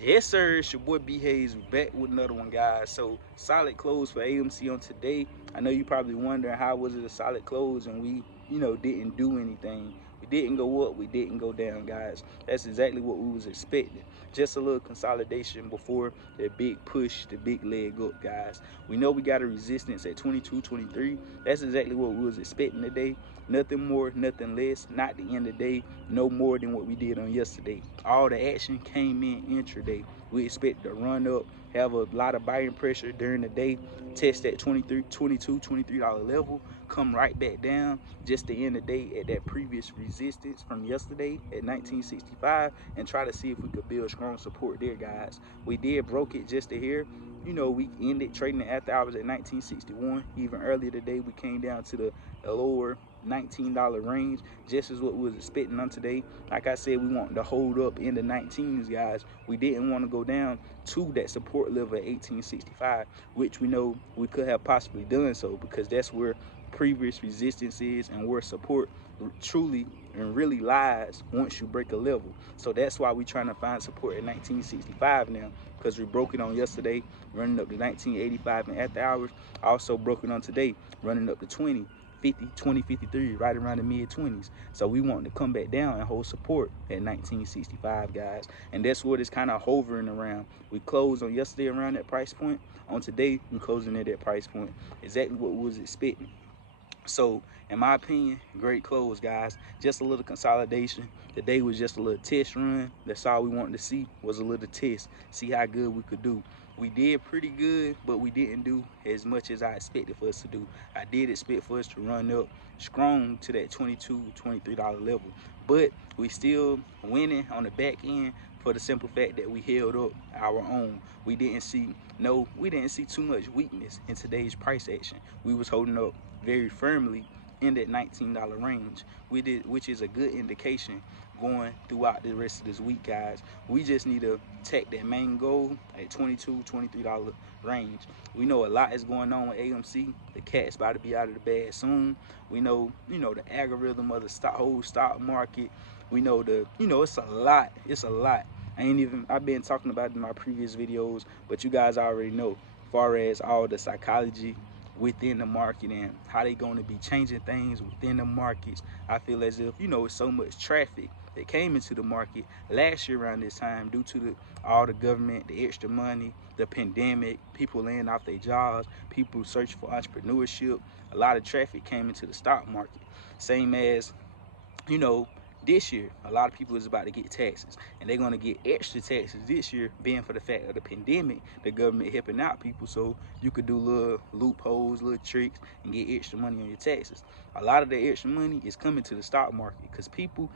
Yes, sir. It's your boy B Hayes back with another one, guys. So solid close for AMC on today. I know you probably wondering how was it a solid close and we, didn't do anything. We didn't go up, we didn't go down, guys. That's exactly what we was expecting. Just a little consolidation before the big push, the big leg up, guys. We know we got a resistance at 22.23. That's exactly what we was expecting today. Nothing more, nothing less. Not the end of the day, no more than what we did on yesterday. All the action came in intraday. We expect to run up, have a lot of buying pressure during the day, test that 23, 22, $23 level, come right back down just to end the day at that previous resistance from yesterday at 1965 and try to see if we could build strong support there, guys. We did broke it just to here. We ended trading the after hours at 1961. Even earlier today, we came down to the lower $19 range, just as what we was expecting on today. Like I said, we want to hold up in the 19s, guys. We didn't want to go down to that support level at 1865, which we know we could have possibly done so, because that's where previous resistance is and where support truly and really lies once you break a level. So that's why we're trying to find support at 1965 now, because we broke it on yesterday, running up to 1985 in after hours. Also broke it on today, running up to 2053, right around the mid 20s. So we want to come back down and hold support at 1965, guys. And that's what it's kind of hovering around. We closed on yesterday around that price point. On today, we're closing at that price point. Exactly what we was expecting. So, in my opinion, great close, guys. Just a little consolidation. Today was just a little test run. That's all we wanted to see, was a little test. See how good we could do. We did pretty good, but we didn't do as much as I expected for us to do. I did expect for us to run up strong to that $22, $23 level. But we still winning on the back end for the simple fact that we held up our own. We didn't see too much weakness in today's price action. We was holding up very firmly in that $19 range, which is a good indication going throughout the rest of this week, guys. We just need to take that main goal at $22, $23 range. We know a lot is going on with AMC. The cat's about to be out of the bag soon. We know, the algorithm of the whole stock market. We know it's a lot. It's a lot. I've been talking about it in my previous videos, but you guys already know, as far as all the psychology within the market and how they going to be changing things within the markets. I feel as if, it's so much traffic that came into the market last year around this time due to all the government, the extra money, the pandemic, people laying off their jobs, people searching for entrepreneurship. A lot of traffic came into the stock market. Same as, you know, this year, a lot of people is about to get taxes, and they're going to get extra taxes this year, being for the fact of the pandemic, the government helping out people, so you could do little loopholes, little tricks, and get extra money on your taxes. A lot of that extra money is coming to the stock market because people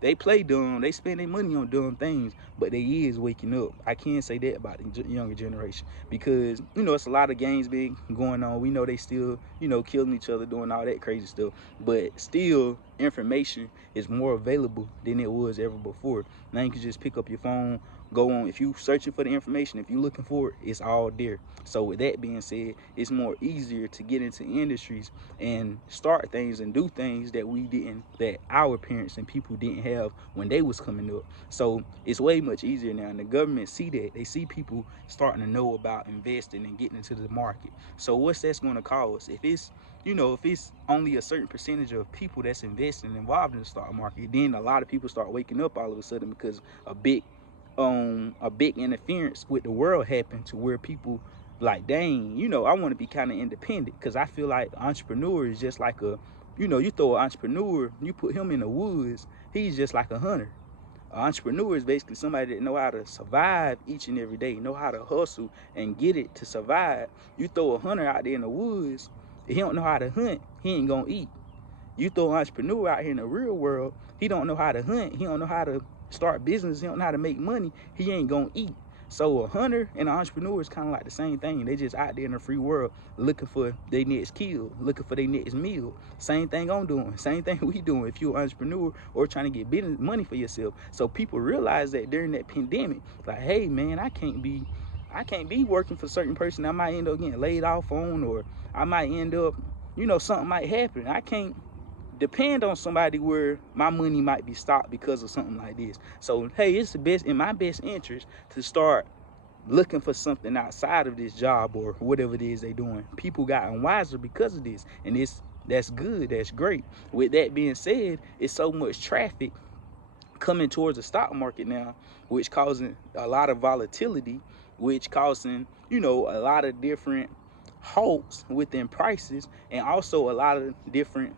they play dumb, they spend their money on dumb things, but they is waking up. I can't say that about the younger generation because, it's a lot of games been going on. We know they still, killing each other, doing all that crazy stuff, but still information is more available than it was ever before. Now you can just pick up your phone, go on. If you searching for the information, if you looking for it, it's all there. So with that being said, it's more easier to get into industries and start things and do things that our parents and people didn't have when they was coming up. So it's way much easier now, and the government see that. They see people starting to know about investing and getting into the market. So what's that's going to cause? If it's only a certain percentage of people that's investing involved in the stock market, then a lot of people start waking up all of a sudden because a big interference with the world happened to where people like, dang, I want to be kind of independent, because I feel like entrepreneur is just like you throw an entrepreneur, you put him in the woods, he's just like a hunter. An entrepreneur is basically somebody that know how to survive each and every day, know how to hustle and get it to survive. You throw a hunter out there in the woods, he don't know how to hunt, he ain't gonna eat. You throw an entrepreneur out here in the real world, he don't know how to hunt, he don't know how to start business, he don't know how to make money, he ain't gonna eat. So a hunter and an entrepreneur is kind of like the same thing. They just out there in the free world looking for their next kill, looking for their next meal. Same thing I'm doing, same thing we doing if you're an entrepreneur or trying to get business money for yourself. So people realize that during that pandemic, like, hey man, I can't be working for a certain person I might end up getting laid off on, or I might end up, something might happen. I can't depend on somebody where my money might be stopped because of something like this. So hey, it's the best in my best interest to start looking for something outside of this job or whatever it is they doing. People gotten wiser because of this, and that's good, that's great. With that being said, it's so much traffic coming towards the stock market now, which causing a lot of volatility, which causing, you know, a lot of different halts within prices, and also a lot of different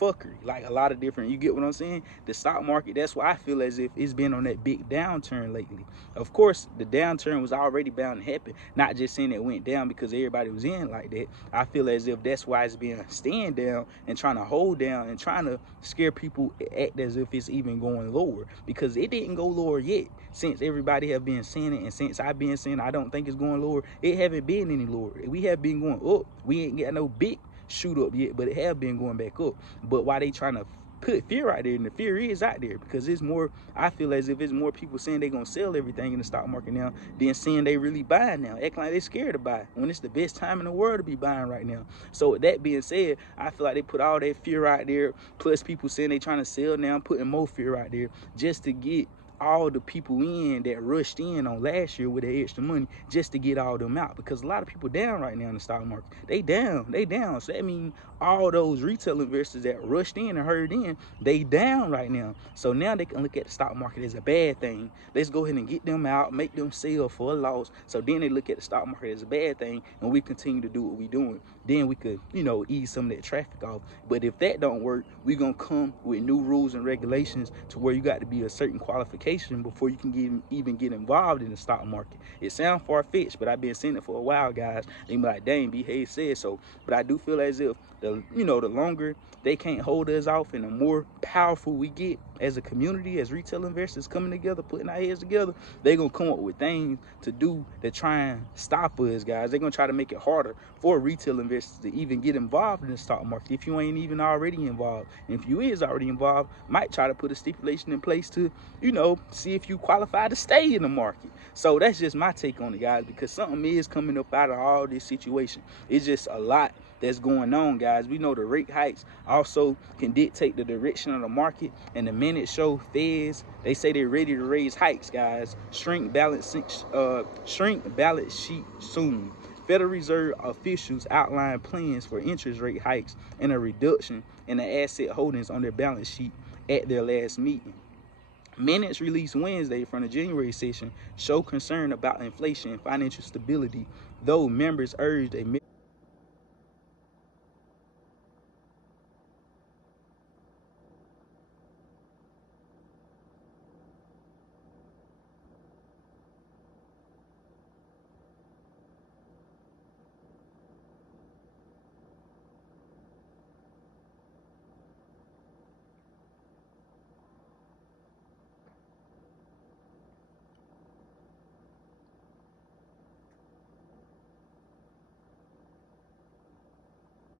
fuckery, like a lot of different, you get what I'm saying? The stock market, that's why I feel as if it's been on that big downturn lately. Of course, the downturn was already bound to happen, not just saying it went down because everybody was in like that. I feel as if that's why it's been staying down and trying to hold down and trying to scare people, act as if it's even going lower, because it didn't go lower yet. Since everybody have been saying it, and since I've been saying I don't think it's going lower, it haven't been any lower. We have been going up. We ain't got no big shoot up yet, but it have been going back up. But why they trying to put fear out there, and the fear is out there because it's more, I feel as if it's more people saying they gonna sell everything in the stock market now than saying they really buying now, acting like they scared to buy when it's the best time in the world to be buying right now. So with that being said, I feel like they put all that fear out there, plus people saying they trying to sell now, putting more fear out there just to get all the people in that rushed in on last year with the extra money, just to get all them out, because a lot of people down right now in the stock market. They down. So that means all those retail investors that rushed in and hurried in, they down right now. So now they can look at the stock market as a bad thing. Let's go ahead and get them out, make them sell for a loss. So then they look at the stock market as a bad thing, and we continue to do what we doing. Then we could, you know, ease some of that traffic off. But if that don't work, we gonna come with new rules and regulations to where you got to be a certain qualification before you can even get involved in the stock market. It sounds far-fetched, but I've been saying it for a while, guys. They be like, dang, B-Hayes said so. But I do feel as if the longer they can't hold us off, and the more powerful we get as a community, as retail investors coming together, putting our heads together, they're gonna come up with things to do to try and stop us, guys. They're gonna try to make it harder for retail investors to even get involved in the stock market if you ain't even already involved. And if you is already involved, might try to put a stipulation in place to, you know, see if you qualify to stay in the market. So that's just my take on it, guys, because something is coming up out of all this situation. It's just a lot that's going on, guys. We know the rate hikes also can dictate the direction of the market, and the minutes show feds, they say they're ready to raise hikes, guys. Shrink balance sheet soon. Federal Reserve officials outline plans for interest rate hikes and a reduction in the asset holdings on their balance sheet at their last meeting. Minutes released Wednesday from the January session show concern about inflation and financial stability, though members urged a